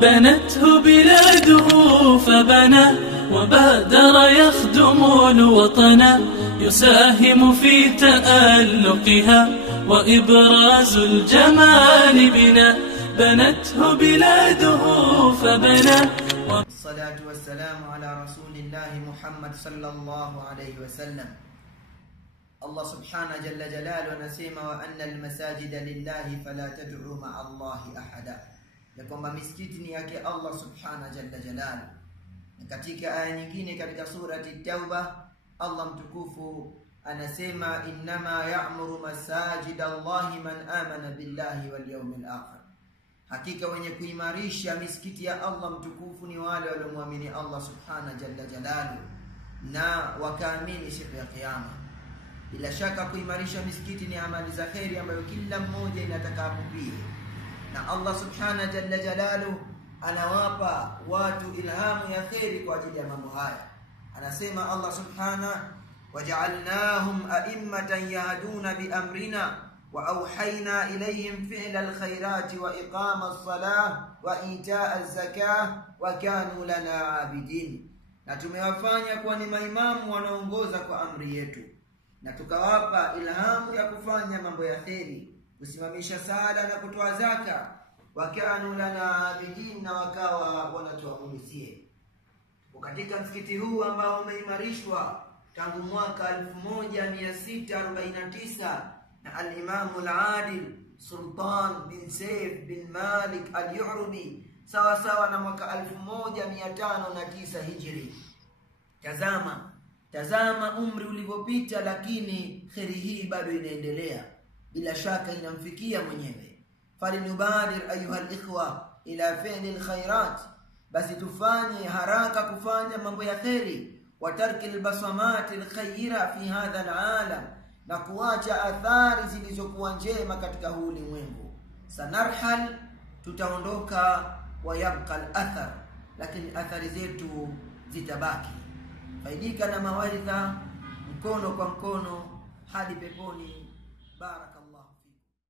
بنته بلاده فبنى وبادر يخدم الوطن يساهم في تألقها وإبراز الجمال بنا. بنته بلاده فبنى. الصلاة والسلام على رسول الله محمد صلى الله عليه وسلم. الله سبحانه جل جلاله anasema wa anna almasajida lillahi fala tad'u ma'a Allahi ahada, ya kwamba misikiti ni yake Allah subhanahu jalla jalaluhu. Katika aya nyingine katika surati Tauba Allah mtukufu anasema innama ya'muru masajida Allahi man amana billahi wal yawmil akhir, hakika wenye kuimarisha misikiti ya Allah mtukufu ni wale waliomwamini Allah subhanahu jalla jalaluhu na wakaamini siku ya kiyama. Bila shaka kuimarisha misikiti ni amali za khairi ambayo kila mmoja inataka apupie, na Allah subhanahu jalla jalaluhu anawapa watu ilhamu ya khairi kwa ajili ya mambo haya. Anasema Allah subhanahu waja'alnahum a'immatan yahduna bi amrina wa awhayna ilayhim fi'la alkhairati wa iqama as-salah wa itaa az-zakah wa kanu lana 'abidin, na tumewafanya kuwa ni maimamu wanaongoza kwa amri yetu na tukawapa ilhamu ya kufanya mambo ya khairi, kusimamisha sala na kutoa zaka. Wakanu lana abidin, na wakawa wanatuamulizie. Katika msikiti huu ambao umeimarishwa tangu mwaka 1649 na al-Imam al-Adil Sultan bin Saif bin Malik al-Yu'rubi, sawa sawa na mwaka 1509 Hijri. Tazama umri ulivyopita, lakini khairi hii bado inaendelea, bila shaka inamfikia mwenyewe. Falinubadir ayuha al-ikhwa ila fi'li al-khairat, basi tufanye haraka kufanya mambo ya khairi, wa tarki al-basamat al-khayra fi hadha al-alam, na kuacha athari zilizokuwa njema katika huu ulimwengu. Sanarhal, tutaondoka, wa yabqa al-athar, lakini athari zetu zitabaki. Faidika na mawaidha mkono kwa mkono hadi peponi. Baraka.